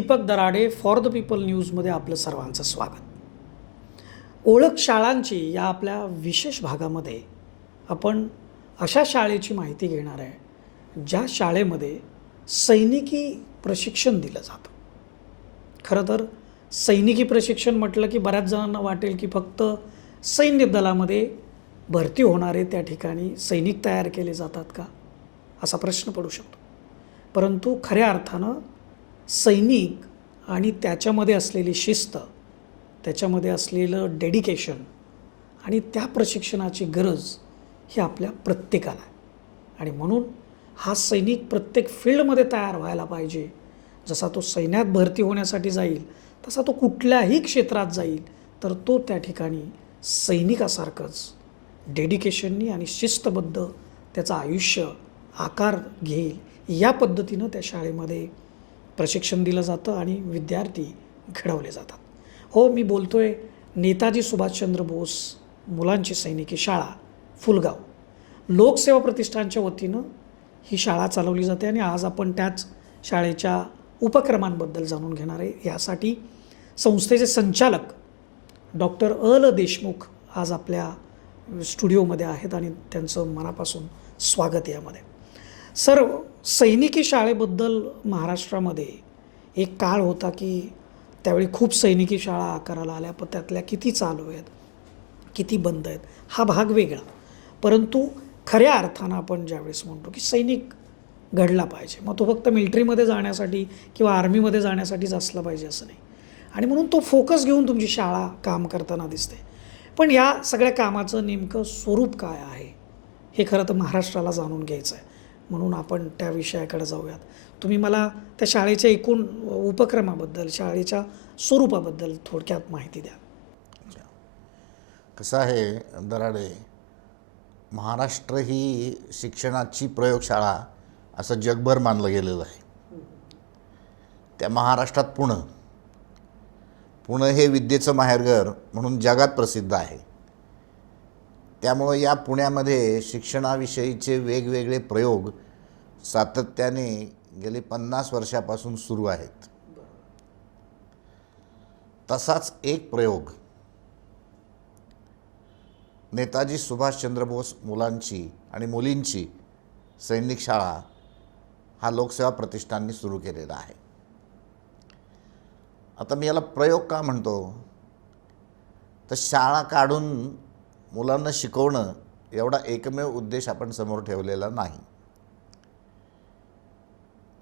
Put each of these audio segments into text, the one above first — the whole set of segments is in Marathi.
Deepak Darade for the people न्यूजमध्ये आपलं सर्वांचं स्वागत. ओळख शाळांची या आपल्या विशेष भागामध्ये आपण अशा शाळेची माहिती घेणार आहे ज्या शाळेमध्ये सैनिकी प्रशिक्षण दिलं जातं. खरं तर सैनिकी प्रशिक्षण म्हटलं की बऱ्याच जणांना वाटेल की फक्त सैन्य दलामध्ये भरती होणारे त्या ठिकाणी सैनिक तयार केले जातात का, असा प्रश्न पडू शकतो. परंतु खऱ्या अर्थानं सैनिक आणि त्याच्यामध्ये असलेली शिस्त, त्याच्यामध्ये असलेलं डेडिकेशन आणि त्या प्रशिक्षणाची गरज ही आपल्या प्रत्येकाला आहे. आणि म्हणून हा सैनिक प्रत्येक फील्डमध्ये तयार व्हायला पाहिजे. जसा तो सैन्यात भरती होण्यासाठी जाईल तसा तो कुठल्याही क्षेत्रात जाईल तर तो त्या ठिकाणी सैनिकासारखंच डेडिकेशननी आणि शिस्तबद्ध त्याचं आयुष्य आकार घेईल, या पद्धतीनं त्या शाळेमध्ये प्रशिक्षण दिलं जातं आणि विद्यार्थी घडवले जातात. हो, मी बोलतो आहे नेताजी सुभाषचंद्र बोस मुलांची सैनिकी शाळा फुलगाव लोकसेवा प्रतिष्ठानच्या वतीनं ही शाळा चालवली जाते आणि आज आपण त्याच शाळेच्या उपक्रमांबद्दल जाणून घेणार आहे. यासाठी संस्थेचे संचालक डॉक्टर अल देशमुख आज आपल्या स्टुडिओमध्ये आहेत आणि त्यांचं मनापासून स्वागत यामध्ये. सर, सैनिकी शाळेबद्दल महाराष्ट्रामध्ये एक काळ होता की त्यावेळी खूप सैनिकी शाळा आकाराला आल्या, पण त्यातल्या किती चालू आहेत, किती बंद आहेत, हा भाग वेगळा. परंतु खऱ्या अर्थानं आपण ज्यावेळेस म्हणतो की सैनिक घडला पाहिजे, मग तो फक्त मिलिटरीमध्ये जाण्यासाठी किंवा आर्मीमध्ये जाण्यासाठीच असला पाहिजे असं नाही. आणि म्हणून तो फोकस घेऊन तुमची शाळा काम करताना दिसते. पण या सगळ्या कामाचं नेमकं स्वरूप काय आहे हे खरं तर महाराष्ट्राला जाणून घ्यायचं आहे. म्हणून आपण त्या विषयाकडे जाऊयात. तुम्ही मला त्या शाळेच्या एकूण उपक्रमाबद्दल, शाळेच्या स्वरूपाबद्दल थोडक्यात माहिती द्या. कसं आहे दराडे, महाराष्ट्र ही शिक्षणाची प्रयोगशाळा असं जगभर मानलं गेलेलं आहे. त्या महाराष्ट्रात पुणे हे विद्येचं माहेरघर म्हणून जगात प्रसिद्ध आहे. त्यामुळं या पुण्यामध्ये शिक्षणाविषयीचे वेगवेगळे प्रयोग सातत्याने गेली 50 वर्षापासून सुरू आहेत. तसाच एक प्रयोग नेताजी सुभाषचंद्र बोस मुलांची आणि मुलींची सैनिक शाळा हा लोकसेवा प्रतिष्ठानने सुरू केलेला आहे. आता मी याला प्रयोग का म्हणतो, तर शाळा काढून मुलांना शिकवणं एवढा एकमेव उद्देश आपण समोर ठेवलेला नाही.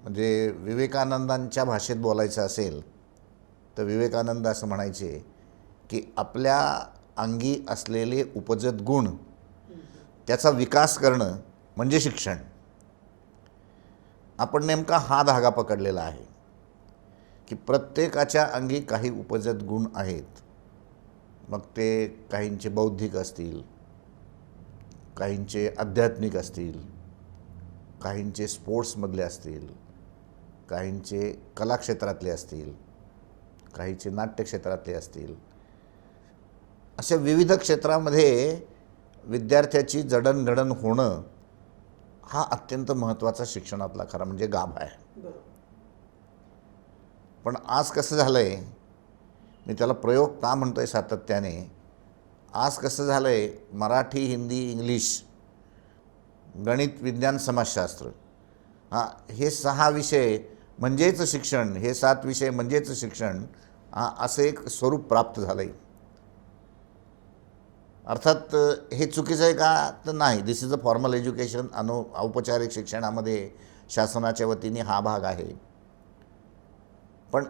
म्हणजे विवेकानंदांच्या भाषेत बोलायचं असेल तर विवेकानंद असं म्हणायचे की आपल्या अंगी असलेले उपजत गुण त्याचा विकास करणं म्हणजे शिक्षण. आपण नेमका हा धागा पकडलेला आहे की प्रत्येकाच्या अंगी काही उपजत गुण आहेत. मग ते काहींचे बौद्धिक असतील, काहींचे आध्यात्मिक असतील, काहींचे स्पोर्ट्समधले असतील, काहींचे कलाक्षेत्रातले असतील, काहींचे नाट्यक्षेत्रातले असतील. अशा विविध क्षेत्रामध्ये विद्यार्थ्याची जडणघडण होणं हा अत्यंत महत्त्वाचा शिक्षणातला खरा म्हणजे गाभा आहे. पण आज कसं झालं आहे, मी त्याला प्रयोग का म्हणतो आहे सातत्याने, आज कसं झालं आहे, मराठी, हिंदी, इंग्लिश, गणित, विज्ञान, समाजशास्त्र हे 6 विषय म्हणजेच शिक्षण, हे 7 विषय म्हणजेच शिक्षण असं एक स्वरूप प्राप्त झालं आहे. अर्थात हे चुकीचं आहे का, तर नाही. दिस इज अ फॉर्मल एज्युकेशन. औपचारिक शिक्षणामध्ये शासनाच्या वतीने हा भाग आहे. पण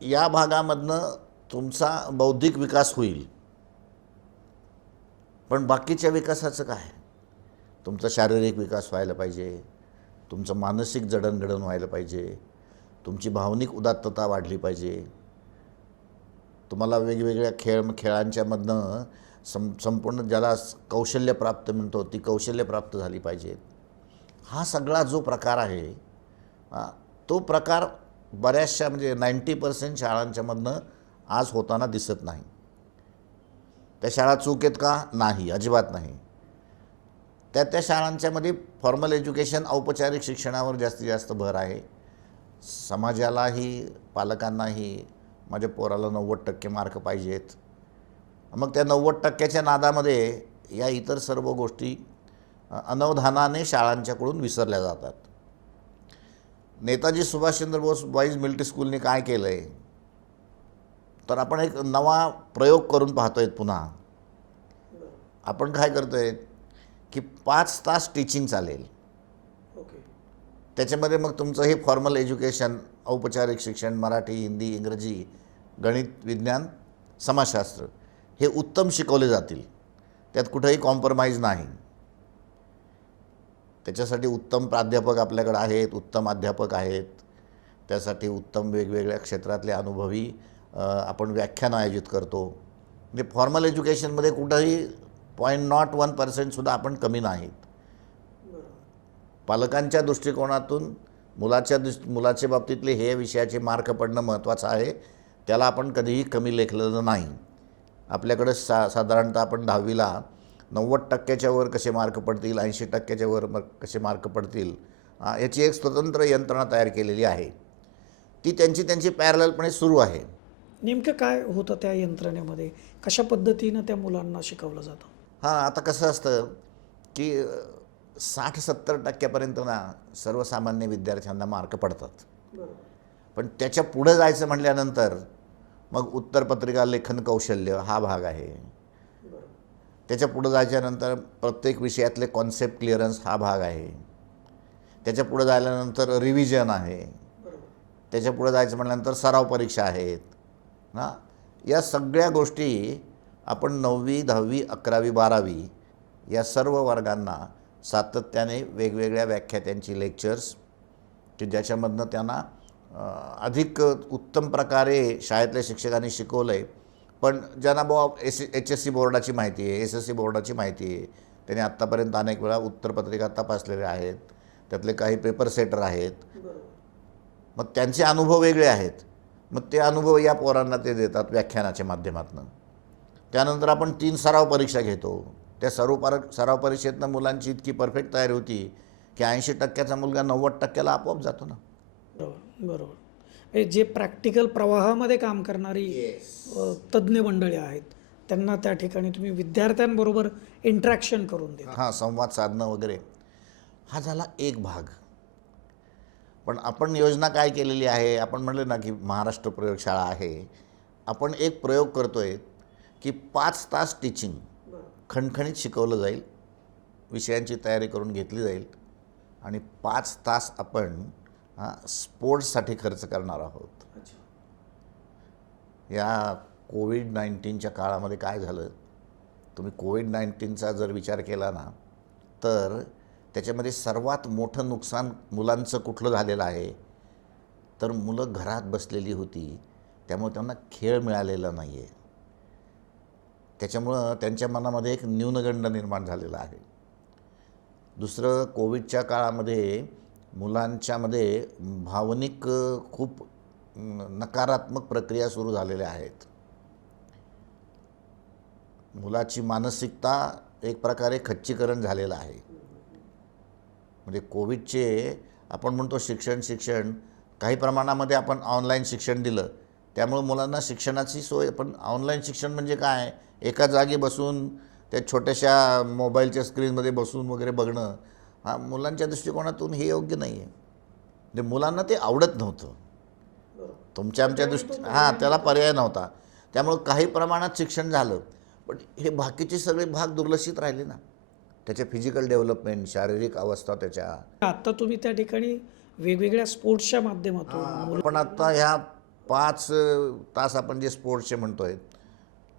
या भागामधनं तुमचा बौद्धिक विकास होईल, पण बाकीच्या विकासाचं काय? तुमचा शारीरिक विकास व्हायला पाहिजे, तुमचं मानसिक जडणघडण व्हायला पाहिजे, तुमची भावनिक उदात्तता वाढली पाहिजे, तुम्हाला वेगवेगळ्या खेळांच्यामधनं संपूर्ण ज्याला कौशल्य प्राप्त म्हणतो ती कौशल्य प्राप्त झाली पाहिजेत. हा सगळा जो प्रकार आहे तो प्रकार बऱ्याचशा म्हणजे 90% शाळांच्यामधनं आज होताना दिसत नाही. त्या शाळा चूक आहेत का? नाही, अजिबात नाही. त्या शाळांच्यामध्ये फॉर्मल एज्युकेशन, औपचारिक शिक्षणावर जास्तीत जास्त भर आहे. समाजालाही पालकांनाही माझ्या पोराला 90% मार्क पाहिजेत. मग त्या 90%च्या नादामध्ये या इतर सर्व गोष्टी अनवधानाने शाळांच्याकडून विसरल्या जातात. नेताजी सुभाषचंद्र बोस बॉईज मिलिटरी स्कूलने काय केलं आहे, तर आपण एक नवा प्रयोग करून पाहतोय पुन्हा. आपण काय करतोय की 5 तास टीचिंग चालेल. त्याच्यामध्ये मग तुमचं हे फॉर्मल एज्युकेशन, औपचारिक शिक्षण, मराठी, हिंदी, इंग्रजी, गणित, विज्ञान, समाजशास्त्र हे उत्तम शिकवले जातील. त्यात कुठेही कॉम्प्रोमाइज नाही. त्याच्यासाठी उत्तम प्राध्यापक आपल्याकडे आहेत, उत्तम अध्यापक आहेत. त्यासाठी उत्तम वेगवेगळ्या क्षेत्रातले अनुभवी आपण व्याख्यान आयोजित करतो. म्हणजे फॉर्मल एज्युकेशनमध्ये कुठंही 0.01% सुद्धा आपण कमी नाहीत. पालकांच्या दृष्टिकोनातून मुलाच्या बाबतीतले हे विषयाचे मार्क पडणं महत्त्वाचं आहे. त्याला आपण कधीही कमी लेखलेलं नाही. आपल्याकडं साधारणतः आपण 10वीला 90%च्या वर कसे मार्क पडतील, 80%च्या वर कसे मार्क पडतील याची एक स्वतंत्र यंत्रणा तयार केलेली आहे. ती त्यांची पॅरललपणे सुरू आहे. नेमकं काय होतं त्या यंत्रणेमध्ये? कशा पद्धतीनं त्या मुलांना शिकवलं जातं? आता कसं असतं की 60-70% ना सर्वसामान्य विद्यार्थ्यांना मार्क पडतात. पण त्याच्या पुढं जायचं म्हटल्यानंतर मग उत्तरपत्रिका लेखन कौशल्य हा भाग आहे. त्याच्या पुढं जायच्यानंतर प्रत्येक विषयातले कॉन्सेप्ट क्लिअरन्स हा भाग आहे. त्याच्या पुढं जायल्यानंतर रिव्हिजन आहे. त्याच्या पुढं जायचं म्हटल्यानंतर सराव परीक्षा आहेत ना. या सगळ्या गोष्टी आपण 9वी, 10वी, 11वी, 12वी या सर्व वर्गांना सातत्याने वेगवेगळ्या व्याख्यात्यांची लेक्चर्स की ज्याच्यामधनं त्यांना अधिक उत्तम प्रकारे शाळेतल्या शिक्षकांनी शिकवलं आहे. पण ज्यांना HSC बोर्डाची माहिती आहे, SSC बोर्डाची माहिती आहे, त्यांनी आत्तापर्यंत अनेक वेळा उत्तरपत्रिका तपासलेल्या आहेत, त्यातले काही पेपर सेटर आहेत. मग त्यांचे अनुभव वेगळे आहेत. मग ते अनुभव या पोरांना ते देतात व्याख्यानाच्या माध्यमातून. त्यानंतर आपण 3 सराव परीक्षा घेतो. त्या सराव परीक्षेतनं मुलांची इतकी परफेक्ट तयारी होती की 80%चा मुलगा 90%ला आपोआप जातो ना. बरोबर. जे प्रॅक्टिकल प्रवाहामध्ये काम करणारी तज्ज्ञ मंडळी आहेत त्यांना त्या ठिकाणी तुम्ही विद्यार्थ्यांबरोबर इंटरॅक्शन करून देता. संवाद साधणं वगैरे हा झाला एक भाग. पण आपण योजना काय केलेली आहे, आपण म्हणलं ना की महाराष्ट्र प्रयोगशाळा आहे. आपण एक प्रयोग करतोय की 5 तास टीचिंग खणखणीत शिकवलं जाईल, विषयांची तयारी करून घेतली जाईल आणि 5 तास आपण स्पोर्ट्ससाठी खर्च करणार आहोत. या कोविड-19च्या काळामध्ये काय झालं, तुम्ही कोविड-19चा जर विचार केला ना तर त्याच्यामध्ये सर्वात मोठं नुकसान मुलांचं कुठलं झालेलं आहे, तर मुलं घरात बसलेली होती, त्यामुळे त्यांना खेळ मिळालेला नाही आहे. त्याच्यामुळं त्यांच्या मनामध्ये एक न्यूनगंड निर्माण झालेला आहे. दुसरं, कोविडच्या काळामध्ये मुलांच्यामध्ये भावनिक खूप नकारात्मक प्रक्रिया सुरू झालेल्या आहेत. मुलाची मानसिकता एक प्रकारे खच्चीकरण झालेलं आहे. म्हणजे कोविडचे आपण म्हणतो शिक्षण काही प्रमाणामध्ये आपण ऑनलाईन शिक्षण दिलं, त्यामुळे मुलांना शिक्षणाची सोय. पण ऑनलाईन शिक्षण म्हणजे काय, एका जागी बसून त्या छोट्याशा मोबाईलच्या स्क्रीनमध्ये बसून वगैरे बघणं, मुलांच्या दृष्टिकोनातून हे योग्य नाही आहे. म्हणजे मुलांना ते आवडत नव्हतं. आमच्या त्याला पर्याय नव्हता. त्यामुळं काही प्रमाणात शिक्षण झालं, पण हे बाकीचे सगळे भाग दुर्लक्षित राहिले ना. त्याचे फिजिकल डेव्हलपमेंट, शारीरिक अवस्था त्याच्या. आता तुम्ही त्या ठिकाणी वेगवेगळ्या स्पोर्ट्सच्या माध्यमातून पण आता ह्या 5 तास आपण जे स्पोर्ट्सचे म्हणतोय,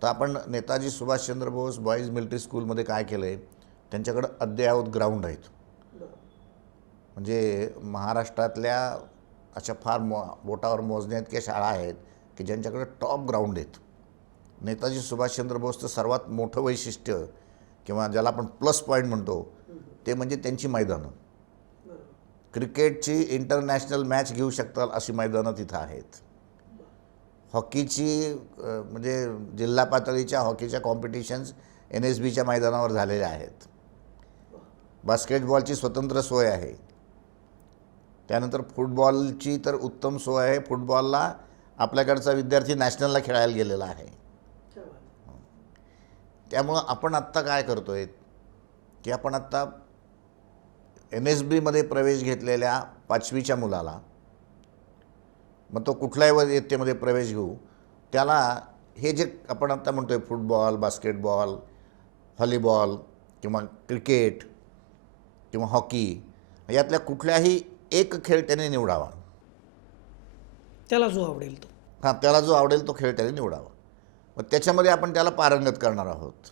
तर आपण नेताजी सुभाषचंद्र बोस बॉईज मिलिटरी स्कूलमध्ये काय केलं आहे, त्यांच्याकडं अद्ययावत ग्राउंड आहेत. म्हणजे महाराष्ट्रातल्या अशा फार बोटावर मोजण्याइतक्या शाळा आहेत की ज्यांच्याकडे टॉप ग्राउंड आहेत. नेताजी सुभाषचंद्र बोसचं सर्वात मोठं वैशिष्ट्य किंवा ज्याला आपण प्लस पॉईंट म्हणतो ते म्हणजे त्यांची मैदानं. क्रिकेटची इंटरनॅशनल मॅच घेऊ शकतात अशी मैदानं तिथं आहेत. हॉकीची म्हणजे जिल्हा पातळीच्या हॉकीच्या कॉम्पिटिशन्स NSBच्या मैदानावर झालेल्या आहेत. बास्केटबॉलची स्वतंत्र सोय आहे. त्यानंतर फुटबॉलची तर उत्तम सोय आहे. फुटबॉलला आपल्याकडचा विद्यार्थी नॅशनलला खेळायला गेलेला आहे. त्यामुळं आपण आत्ता काय करतो आहे की आपण आत्ता NSBमध्ये प्रवेश घेतलेल्या 5वीच्या मुलाला, मग तो कुठल्याही इयत्तेमध्ये प्रवेश घेऊ, त्याला हे जे आपण आता म्हणतो आहे फुटबॉल, बास्केटबॉल, व्हॉलीबॉल किंवा क्रिकेट किंवा हॉकी, यातल्या कुठल्याही एक खेळ त्याने निवडावा. त्याला जो आवडेल तो. हां, त्याला जो आवडेल तो खेळ त्याने निवडावा. मग त्याच्यामध्ये आपण त्याला पारंगत करणार आहोत.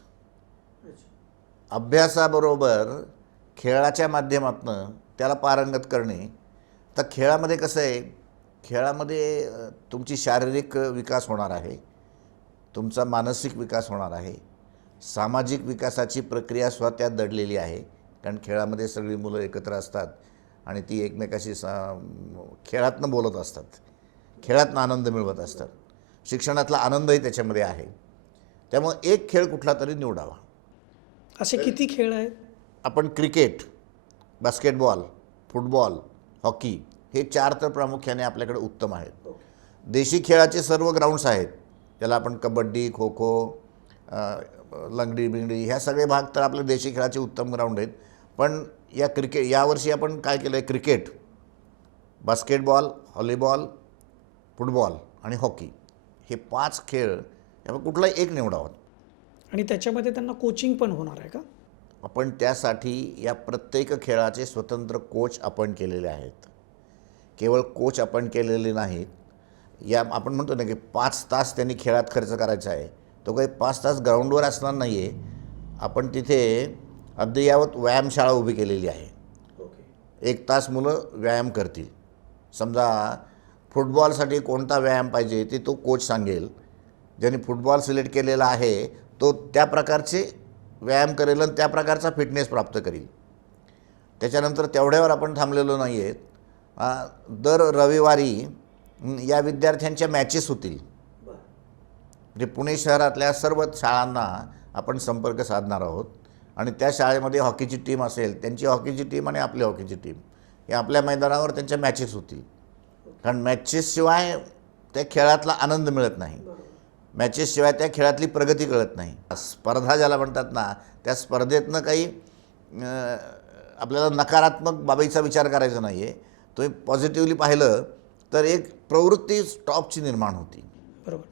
अभ्यासाबरोबर खेळाच्या माध्यमातून त्याला पारंगत करणे. तर खेळामध्ये कसं आहे, खेळामध्ये तुमची शारीरिक विकास होणार आहे, तुमचा मानसिक विकास होणार आहे, सामाजिक विकासाची प्रक्रिया स्वतः त्यात दडलेली आहे. कारण खेळामध्ये सगळी मुलं एकत्र असतात आणि ती एकमेकाशी खेळातनं बोलत असतात, खेळातनं आनंद मिळवत असतात. शिक्षणातला आनंदही त्याच्यामध्ये आहे. त्यामुळे एक खेळ कुठला तरी निवडावा. असे किती खेळ आहेत? आपण क्रिकेट, बास्केटबॉल, फुटबॉल, हॉकी हे 4 तर प्रामुख्याने आपल्याकडे उत्तम आहेत. देशी खेळाचे सर्व ग्राउंड्स आहेत. त्याला आपण कबड्डी, खो खो, लंगडी बिंगडी ह्या सगळे भाग तर आपले देशी खेळाचे उत्तम ग्राउंड आहेत. पण यावर्षी आपण काय केलं आहे, क्रिकेट, बास्केटबॉल, व्हॉलीबॉल, फुटबॉल आणि हॉकी हे 5 खेळ यापैकी कुठलाही एक निवडावा. आणि त्याच्यामध्ये त्यांना कोचिंग पण होणार आहे का? आपण त्यासाठी या प्रत्येक खेळाचे स्वतंत्र कोच आपण केलेले आहेत. केवळ कोच आपण केलेले नाहीत. आपण म्हणतो ना की 5 तास त्यांनी खेळात खर्च करायचा आहे, तो काही 5 तास ग्राउंडवर असणार नाही आहे. आपण तिथे अद्ययावत व्यायामशाळा उभी केलेली आहे. 1 तास मुलं व्यायाम करतील. समजा फुटबॉलसाठी कोणता व्यायाम पाहिजे ते तो कोच सांगेल. ज्यांनी फुटबॉल सिलेक्ट केलेला आहे तो त्या प्रकारचे व्यायाम करेल आणि त्या प्रकारचा फिटनेस प्राप्त करेल. त्याच्यानंतर तेवढ्यावर आपण थांबलेलो नाही आहेत. दर रविवारी या विद्यार्थ्यांच्या मॅचेस होतील. म्हणजे पुणे शहरातल्या सर्व शाळांना आपण संपर्क साधणार आहोत आणि त्या शाळेमध्ये हॉकीची टीम असेल, त्यांची हॉकीची टीम आणि आपली हॉकीची टीम हे आपल्या मैदानावर त्यांच्या मॅचेस होतील. कारण मॅचेसशिवाय त्या खेळातला आनंद मिळत नाही, मॅचेसशिवाय त्या खेळातली प्रगती कळत नाही. स्पर्धा ज्याला म्हणतात ना, त्या स्पर्धेतनं काही आपल्याला नकारात्मक बाबीचा विचार करायचा नाही आहे. तुम्ही पॉझिटिव्हली पाहिलं तर एक प्रवृत्ती टॉपची निर्माण होती. बरोबर.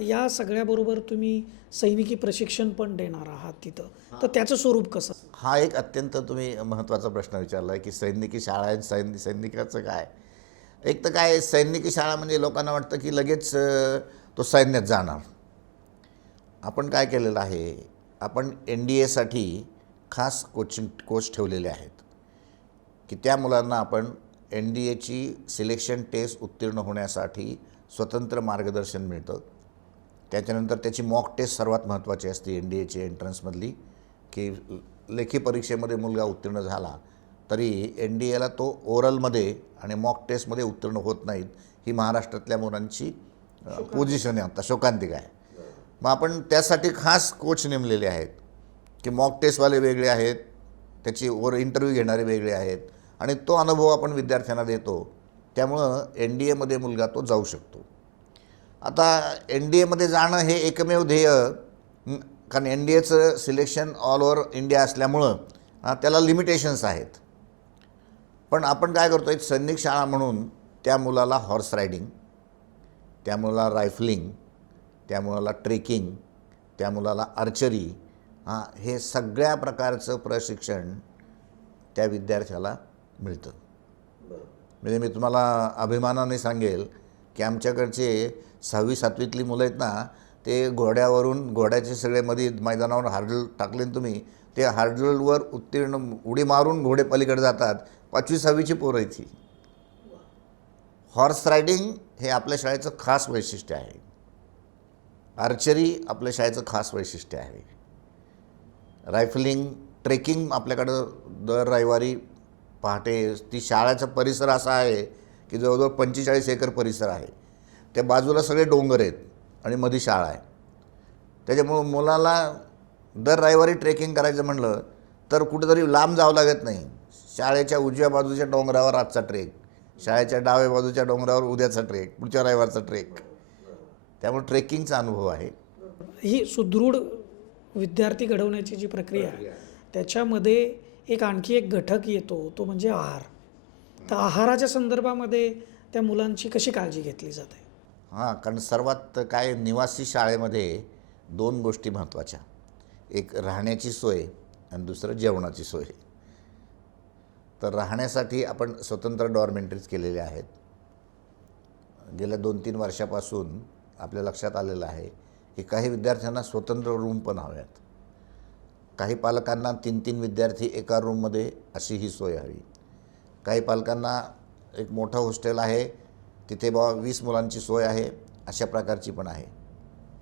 या सगळ्याबरोबर तुम्ही सैनिकी प्रशिक्षण पण देणार आहात तिथं, तर त्याचं स्वरूप कसं? हा एक अत्यंत तुम्ही महत्त्वाचा प्रश्न विचारला आहे की सैनिकी शाळा आहे, सैनिकाचं काय. एक तर काय, सैनिकी शाळा म्हणजे लोकांना वाटतं की लगेच तो सैन्यात जाणार. आपण काय केलेलं आहे, आपण NDAसाठी खास कोच ठेवलेले आहेत की त्या मुलांना आपण NDAची सिलेक्शन टेस्ट उत्तीर्ण होण्यासाठी स्वतंत्र मार्गदर्शन मिळतं. त्याच्यानंतर त्याची मॉक टेस्ट सर्वात महत्त्वाची असते NDAची एंट्रन्समधली, की लेखी परीक्षेमध्ये मुलगा उत्तीर्ण झाला तरी NDAला तो ओरलमध्ये आणि मॉक टेस्टमध्ये उत्तीर्ण होत नाहीत. ही महाराष्ट्रातल्या मुलांची पोझिशन आहे, आता शोकांतिक आहे. मग आपण त्यासाठी खास कोच नेमलेले आहेत की मॉक टेस्टवाले वेगळे आहेत, त्याची इंटरव्ह्यू घेणारे वेगळे आहेत आणि तो अनुभव आपण विद्यार्थ्यांना देतो. त्यामुळं NDAमध्ये मुलगा तो जाऊ शकतो. आता NDAमध्ये जाणं हे एकमेव ध्येय, कारण NDAचं सिलेक्शन ऑल ओव्हर इंडिया असल्यामुळं त्याला लिमिटेशन्स आहेत. पण आपण काय करतो, एक सैनिक शाळा म्हणून त्या मुलाला हॉर्स रायडिंग, त्या मुलाला रायफलिंग, त्या मुलाला ट्रेकिंग, त्या मुलाला आर्चरी, हे सगळ्या प्रकारचं प्रशिक्षण त्या विद्यार्थ्याला मिळतं. म्हणजे मी तुम्हाला अभिमानाने सांगेल की आमच्याकडचे 6वी 7वीतली मुलं आहेत ना, ते घोड्याचे सगळे मध्ये मैदानावर हार्डल टाकले तुम्ही, ते हार्डलवर उत्तीर्ण उडी मारून घोडे पलीकडे जातात. 5वी 6वीची पोरं आहेत ही. हॉर्स रायडिंग हे आपल्या शाळेचं खास वैशिष्ट्य आहे. आर्चरी आपल्या शाळेचं खास वैशिष्ट्य आहे. रायफलिंग, ट्रेकिंग आपल्याकडं दर रविवारी पहाटे, ती शाळेचा परिसर असा आहे की जवळजवळ 45 एकर परिसर आहे. त्या बाजूला सगळे डोंगर आहेत आणि मध्ये शाळा आहे. त्याच्यामुळं मुलाला दर रविवारी ट्रेकिंग करायचं म्हणलं तर कुठेतरी लांब जावं लागत नाही. शाळेच्या उजव्या बाजूच्या डोंगरावर आजचा ट्रेक, शाळेच्या डाव्या बाजूच्या डोंगरावर उद्याचा ट्रेक, पुढच्या रविवारचा ट्रेक. त्यामुळे ट्रेकिंगचा अनुभव आहे. ही सुदृढ विद्यार्थी घडवण्याची जी प्रक्रिया आहे त्याच्यामध्ये एक आणखी एक घटक येतो, तो म्हणजे आहार. तर आहाराच्या संदर्भामध्ये त्या मुलांची कशी काळजी घेतली जाते? हां, कारण सर्वात काय निवासी शाळेमध्ये 2 गोष्टी महत्त्वाच्या. एक राहण्याची सोय आणि दुसरं जेवणाची सोय. तर राहण्यासाठी आपण स्वतंत्र डॉर्मेंटरीज केलेल्या आहेत. गेल्या 2-3 वर्षापासून आपल्या लक्षात आलेलं आहे की काही विद्यार्थ्यांना स्वतंत्र रूम पण हव्यात. काही पालकांना 3-3 विद्यार्थी एका रूममध्ये अशी ही सोय हवी. काही पालकांना एक मोठं हॉस्टेल आहे, तिथे 20 मुलांची सोय आहे, अशा प्रकारची पण आहे.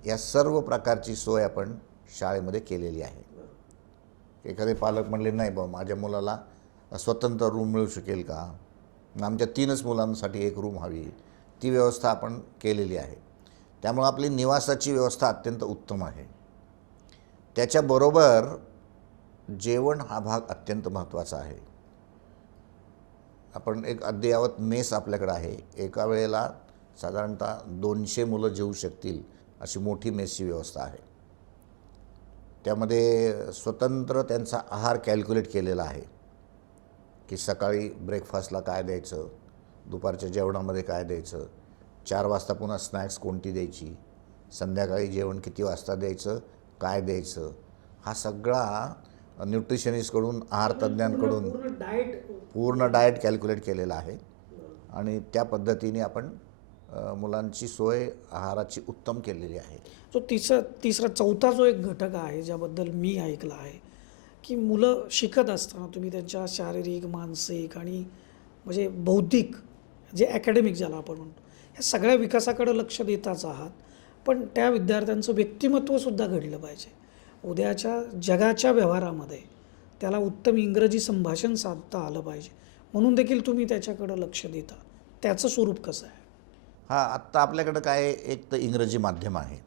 या सर्व प्रकारची सोय आपण शाळेमध्ये केलेली आहे. एखादे पालक म्हणले नाही माझ्या मुलाला स्वतंत्र रूम मिळू शकेल का, आमच्या 3च मुलांसाठी एक रूम हवी, ती व्यवस्था आपण केलेली आहे. त्यामुळे आपली निवासाची व्यवस्था अत्यंत उत्तम आहे. त्याच्याबरोबर जेवण हा भाग अत्यंत महत्त्वाचा आहे. आपण एक अद्ययावत मेस आपल्याकडे आहे. एका वेळेला साधारणतः 200 मुलं जेवू शकतील अशी मोठी मेसची व्यवस्था आहे. त्यामध्ये स्वतंत्र त्यांचा आहार कॅल्क्युलेट केलेला आहे की सकाळी ब्रेकफास्टला काय द्यायचं, दुपारच्या जेवणामध्ये काय द्यायचं, 4 वाजता पुन्हा स्नॅक्स कोणती द्यायची, संध्याकाळी जेवण किती वाजता द्यायचं, काय द्यायचं, हा सगळा न्यूट्रिशनिस्टकडून, आहार तज्ज्ञांकडून पूर्ण डाएट कॅल्क्युलेट केलेला आहे. आणि त्या पद्धतीने आपण मुलांची सोय आहाराची उत्तम केलेली आहे. जो तिसरा चौथा जो एक घटक आहे ज्याबद्दल मी ऐकलं आहे की मुलं शिकत असताना तुम्ही त्यांच्या शारीरिक, मानसिक आणि म्हणजे बौद्धिक जे ॲकॅडमिक ज्याला आपण म्हणतो ह्या सगळ्या विकासाकडे लक्ष देताच आहात, पण त्या विद्यार्थ्यांचं व्यक्तिमत्वसुद्धा घडलं पाहिजे. उद्याच्या जगाच्या व्यवहारामध्ये त्याला उत्तम इंग्रजी संभाषण साधता आलं पाहिजे, म्हणून देखील तुम्ही त्याच्याकडं लक्ष देता. त्याचं स्वरूप कसं आहे? हां, आत्ता आपल्याकडं काय एक तर इंग्रजी माध्यम आहे,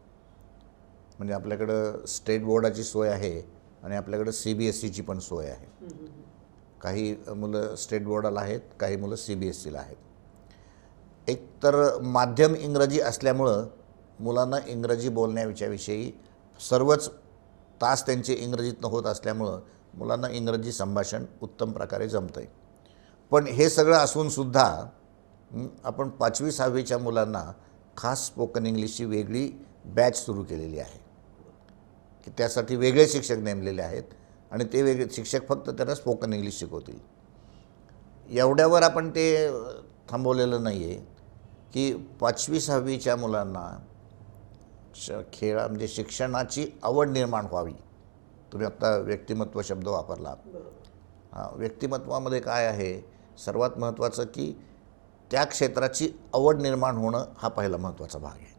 म्हणजे आपल्याकडं स्टेट बोर्डाची सोय आहे आणि आपल्याकडं CBSEची पण सोय आहे. काही मुलं स्टेट बोर्डाला आहेत, काही मुलं CBSEला आहेत. एक तर माध्यम इंग्रजी असल्यामुळं मुलांना इंग्रजी बोलण्याविषयी सर्वच तास त्यांचे इंग्रजीतनं होत असल्यामुळं मुलांना इंग्रजी संभाषण उत्तम प्रकारे जमतं आहे. पण हे सगळं असूनसुद्धा आपण 5वी-6वीच्या मुलांना खास स्पोकन इंग्लिशची वेगळी बॅच सुरू केलेली आहे की त्यासाठी वेगळे शिक्षक नेमलेले आहेत आणि ते वेगळे शिक्षक फक्त त्यांना स्पोकन इंग्लिश शिकवतील. एवढ्यावर आपण ते थांबवलेलं नाही आहे की 5वी-6वीच्या मुलांना म्हणजे शिक्षणाची आवड निर्माण व्हावी. तुम्ही आत्ता व्यक्तिमत्व शब्द वापरला. व्यक्तिमत्वामध्ये काय आहे, सर्वात महत्त्वाचं की त्या क्षेत्राची आवड निर्माण होणं हा पहिला महत्त्वाचा भाग आहे.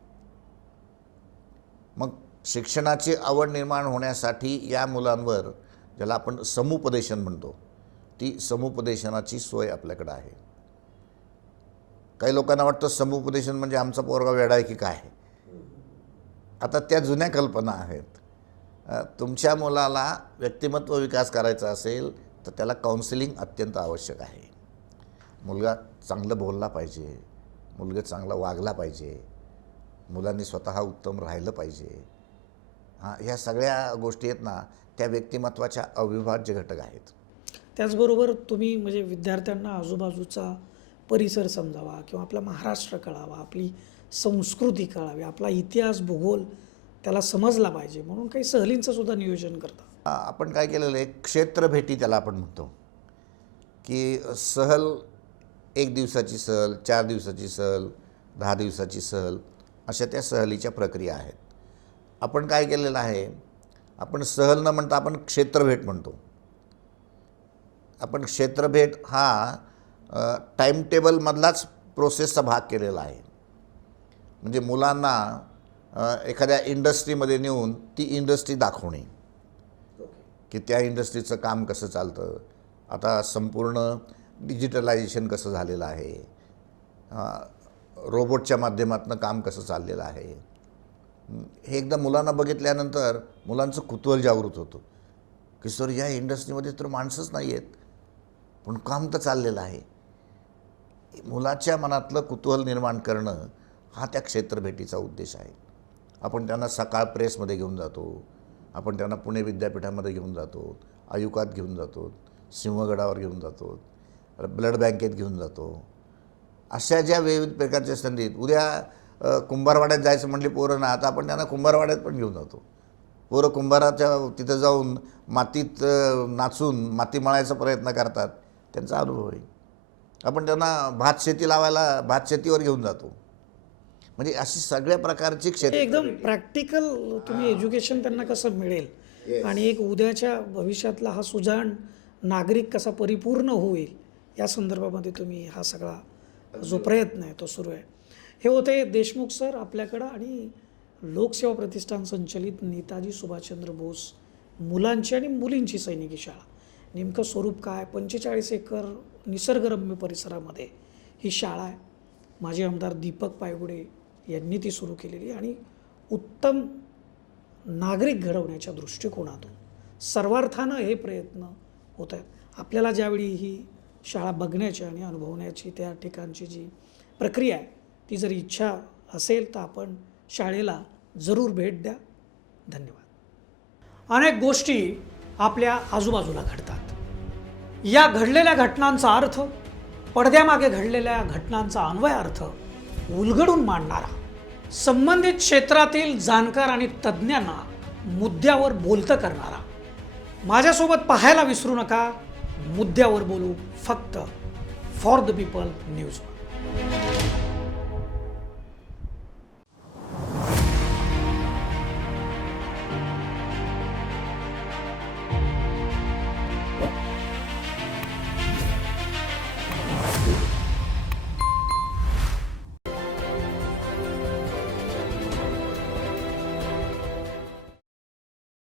मग शिक्षणाची आवड निर्माण होण्यासाठी या मुलांवर ज्याला आपण समुपदेशन म्हणतो, ती समुपदेशनाची सोय आपल्याकडे आहे. काही लोकांना वाटतं समुपदेशन म्हणजे आमचा पोरगा वेडा आहे की काय. आता त्या जुन्या कल्पना आहेत. तुमच्या मुलाला व्यक्तिमत्व विकास करायचा असेल तर त्याला काउन्सिलिंग अत्यंत आवश्यक आहे. मुलगा चांगलं बोलला पाहिजे, मुलगा चांगला वागला पाहिजे, मुलांनी स्वतः उत्तम राहिलं पाहिजे. ह्या सगळ्या गोष्टी आहेत ना, त्या व्यक्तिमत्वाच्या अविभाज्य घटक आहेत. त्याचबरोबर तुम्ही म्हणजे विद्यार्थ्यांना आजूबाजूचा परिसर समजावा किंवा आपला महाराष्ट्र कळावा, आपली संस्कृती कळावी, आपला इतिहास, भूगोल त्याला समजला पाहिजे, म्हणून काही सहलींचं सुद्धा नियोजन करता. आपण काय केलेलं आहे, क्षेत्रभेटी त्याला आपण म्हणतो की सहल 1 दिवसाची सहल, 4 दिवसाची सहल, 10 दिवसाची सहल, अशा त्या सहलीच्या प्रक्रिया आहेत. आपण काय केलेलं आहे, आपण सहल न म्हणता आपण क्षेत्रभेट म्हणतो. आपण क्षेत्रभेट हा टाईमटेबलमधलाच प्रोसेसचा भाग केलेला आहे. म्हणजे मुलांना एखाद्या इंडस्ट्रीमध्ये नेऊन ती इंडस्ट्री दाखवणे की त्या इंडस्ट्रीचं काम कसं चालतं, आता संपूर्ण डिजिटलायझेशन कसं झालेलं आहे, रोबोटच्या माध्यमातून काम कसं चाललेलं आहे. हे एकदा मुलांना बघितल्यानंतर मुलांचं कुतूहल जागृत होतं की सर या इंडस्ट्रीमध्ये तर माणसंच नाही आहेत पण काम तर चाललेलं आहे. मुलाच्या मनातलं कुतूहल निर्माण करणं हा त्या क्षेत्रभेटीचा उद्देश आहे. आपण त्यांना सकाळ प्रेसमध्ये घेऊन जातो, आपण त्यांना पुणे विद्यापीठामध्ये घेऊन जातो, आयुकात घेऊन जातो, सिंहगडावर घेऊन जातो, ब्लड बँकेत घेऊन जातो. अशा ज्या विविध प्रकारच्या संधीत उद्या कुंभारवाड्यात जायचं म्हटले पोरं ना, आता आपण त्यांना कुंभारवाड्यात पण घेऊन जातो. पोरं कुंभाराच्या तिथं जाऊन मातीत नाचून माती मळायचा प्रयत्न करतात, त्यांचा अनुभव आहे. आपण त्यांना भात शेती लावायला भात शेतीवर घेऊन जातो. म्हणजे अशी सगळ्या प्रकारची एकदम प्रॅक्टिकल तुम्ही एज्युकेशन त्यांना कसं मिळेल आणि एक उद्याच्या भविष्यातला हा सुजाण नागरिक कसा परिपूर्ण होईल या संदर्भामध्ये तुम्ही हा सगळा जो प्रयत्न आहे तो सुरू आहे. हे होते देशमुख सर आपल्याकडं आणि लोकसेवा प्रतिष्ठान संचलित नेताजी सुभाषचंद्र बोस मुलांची आणि मुलींची सैनिकी शाळा. नेमकं स्वरूप काय, 45 एकर निसर्गरम्य परिसरामध्ये ही शाळा आहे. माजी आमदार दीपक पायगुडे यांनी ती सुरू केलेली आणि उत्तम नागरिक घडवण्याच्या दृष्टिकोनातून सर्वार्थानं हे प्रयत्न होत आहेत. आपल्याला ज्यावेळी ही शाळा बघण्याची आणि अनुभवण्याची त्या ठिकाणची जी प्रक्रिया आहे ती जर इच्छा असेल तर आपण शाळेला जरूर भेट द्या. धन्यवाद. अनेक गोष्टी आपल्या आजूबाजूला घडतात. या घडलेल्या घटनांचा अर्थ, पडद्यामागे घडलेल्या घटनांचा अन्वय अर्थ उलगडून मांडणारा, संबंधित क्षेत्रातील जाणकार आणि तज्ज्ञांना मुद्द्यावर बोलतं करणारा माझ्यासोबत पाहायला विसरू नका. मुद्द्यावर बोलू, फक्त फॉर द पीपल न्यूज.